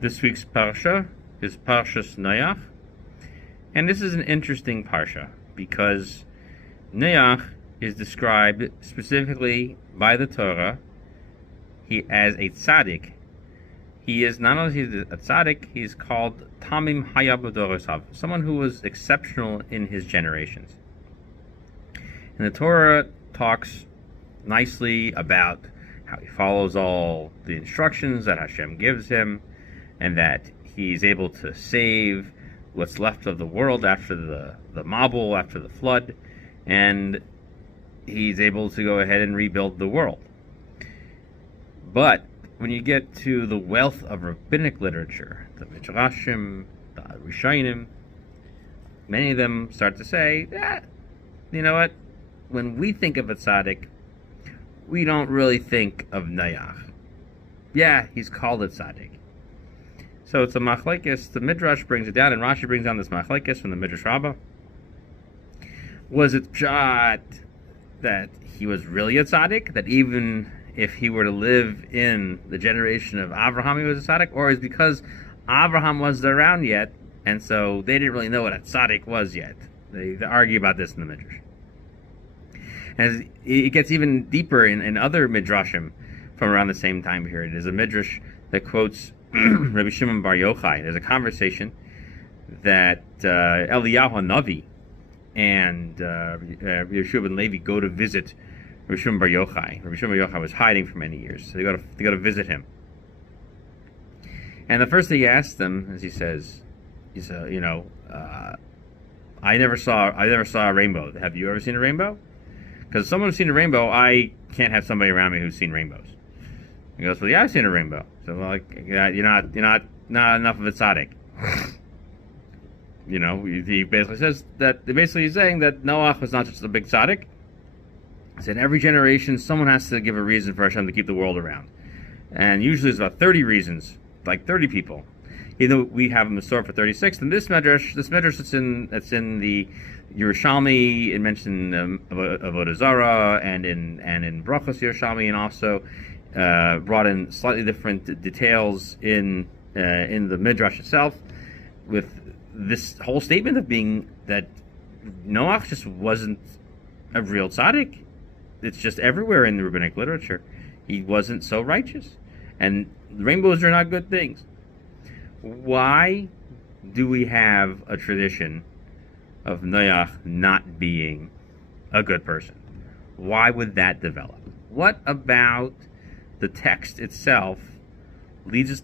This week's parsha is Parshas Noach, and this is an interesting parsha because Noach is described specifically by the Torah as a tzaddik. He is not only a tzaddik, he's called Tamim Hayab Dorosav, someone who was exceptional in his generations. And the Torah talks nicely about how he follows all the instructions that Hashem gives him, and that he's able to save what's left of the world after the Mabul, after the flood, and he's able to go ahead and rebuild the world. But when you get to the wealth of rabbinic literature, the modrashim, the rishonim, many of them start to say, you know what? When we think of a tzaddik, we don't really think of Noach. Yeah, he's called a tzaddik. So it's a machlekes. The Midrash brings it down, and Rashi brings down this machlekes from the Midrash Rabbah. Was it pshat that he was really a tzaddik, that even if he were to live in the generation of Abraham, he was a tzaddik? Or is it because Abraham wasn't around yet, and so they didn't really know what a tzaddik was yet? They argue about this in the Midrash. As it gets even deeper in other Midrashim from around the same time period. There's a Midrash that quotes Rabbi Shimon Bar Yochai. There's a conversation that Eliyahu Navi and Yeshua ben Levi go to visit Rabbi Shimon Bar Yochai. Rabbi Shimon Bar Yochai was hiding for many years, so they go to visit him. And the first thing he asks them is, he says, I never saw a rainbow. Have you ever seen a rainbow? Because if someone's seen a rainbow, I can't have somebody around me who's seen rainbows. He goes, well, yeah, I've seen a rainbow. So, well, you're not enough of a tzaddik. He basically says that, he's saying that Noach was not just a big tzaddik. He said every generation, someone has to give a reason for Hashem to keep the world around. And usually it's about 30 reasons, like 30 people. Even though we have a Masorah for 36, and this medrash that's in the Yerushalmi, it mentioned Avodah Zarah, and in Brachos Yerushalmi, and also brought in slightly different details in the midrash itself, with this whole statement of being that Noach just wasn't a real tzaddik. It's just everywhere in the rabbinic literature. He wasn't so righteous, and rainbows are not good things. Why do we have a tradition of Noach not being a good person? Why would that develop? What about the text itself leads us